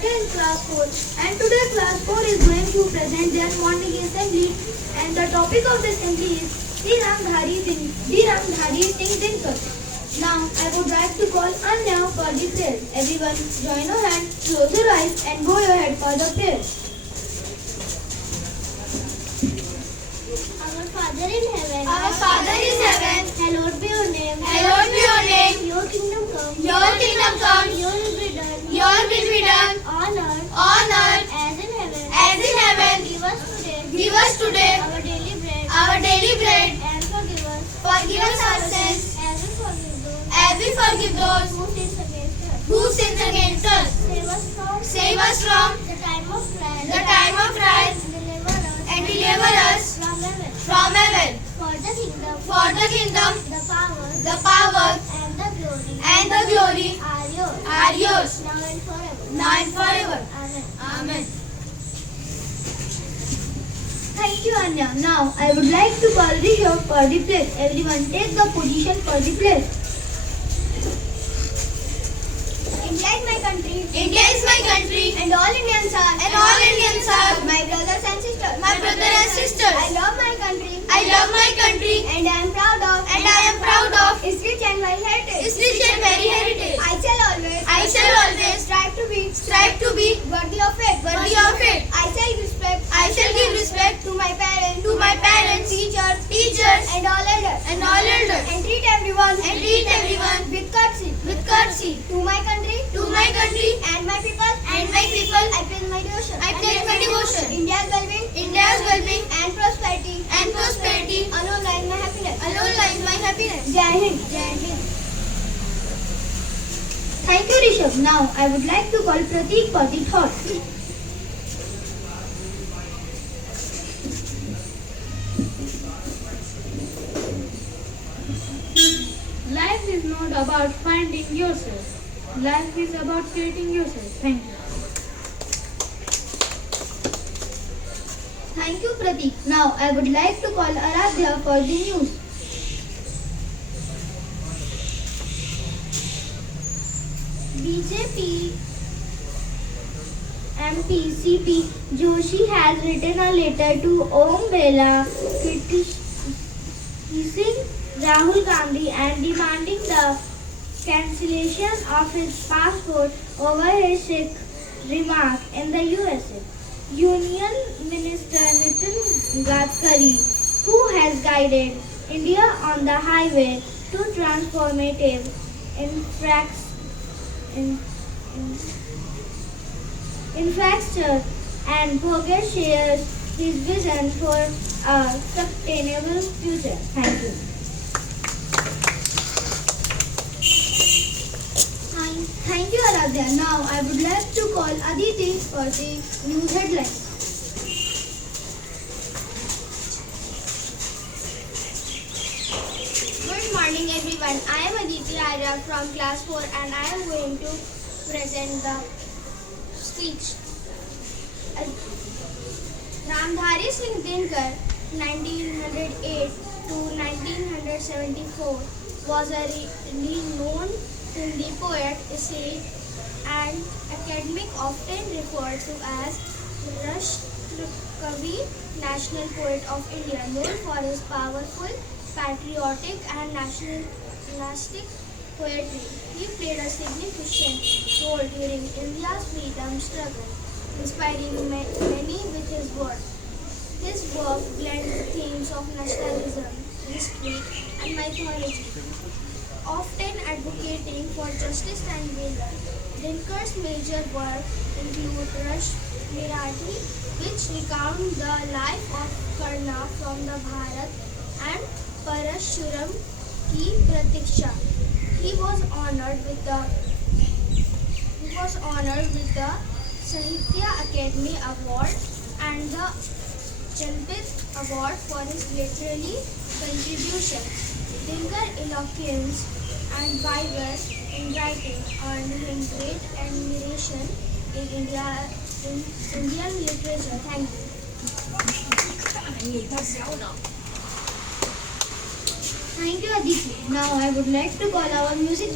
Aditya in class 4 and today class 4 is going to present their morning assembly and the topic of the assembly is Dhari Singh Dinkar. Now I would like to call Anya for the prayer. Everyone join your hand, close your eyes and go ahead for the prayer. Our Father in heaven, Hallowed be your name. Your kingdom come, Your kingdom come. your will be done, Your will be done on earth on earth as in heaven. as in heaven. Give us today Give us today our daily bread, our daily bread. and forgive us Forgive us our sins as we forgive those as we forgive those who sins against us. who sins against us. Save us from Save us from the time of trial, the time of trial and deliver us and deliver us from evil. from evil. For the kingdom, For the kingdom, the the power, power, and the glory, and the glory are yours, are yours, now and forever. now and forever. Amen. Amen. Thank you, Anya. Now I would like to call Rishabh for the place. Everyone take the position for the place. India is my country. India is my country, And all Indians are. My brothers and sisters. my brother and sisters. I love my country. I love my country, And I am proud of. and I am proud of its rich and wild heritage. its rich and very heritage. I shall always. I shall always strive to be. strive to be Worthy of it. worthy of it. I shall respect. I shall give respect to my parents. to my parents, teachers, And all elders. and all elders, And treat everyone. with courtesy. with courtesy To my country. to my country And my people. and my people. I pledge my devotion. I pledge my devotion. India's well-being. India's well-being And prosperity. and prosperity Alone lies my happiness. alone lies my happiness. Jai Hind. Jai Hind. Thank you, Rishabh. Now I would like to call Pratik for the thought. Life is not about finding yourself. Life is about creating yourself. Thank you. Thank you, Pratik. Now I would like to call Aradhya for the news. BJP MP CP Joshi has written a letter to Om Birla criticizing Rahul Gandhi and demanding the cancellation of his passport over his Sikh remark in the USA. Union Minister Nitin Gadkari, who has guided India on the highway to transformative infrastructure and progress, shares his vision for a sustainable future. Thank you. Thank you, Aradhya. Now I would like to call Aditi for the news headlines. Good morning everyone. I am Aditi Arya from class 4 and I am going to present the speech. Ramdhari Singh Dinkar 1908 to 1974 was a renowned Hindi poet, essayist and academic, often referred to as Rashtrakavi, national poet of India, known for his powerful, patriotic and nationalistic poetry. He played a significant role during India's freedom struggle, inspiring many with his work. His work blends themes of nationalism, history and mythology, often advocating for justice and valor. Dinkar's major work include Rash Mirathi, which recount the life of Karna from the Bharat, and Parashuram Ki Pratiksha. He was honored with the Sahitya Academy Award and the Janpith Award for his literary contributions. Dinkar eloquence and vigor in writing earned him great admiration in Indian literature. Thank you. Thank you, Aditi. Now I would like to call our music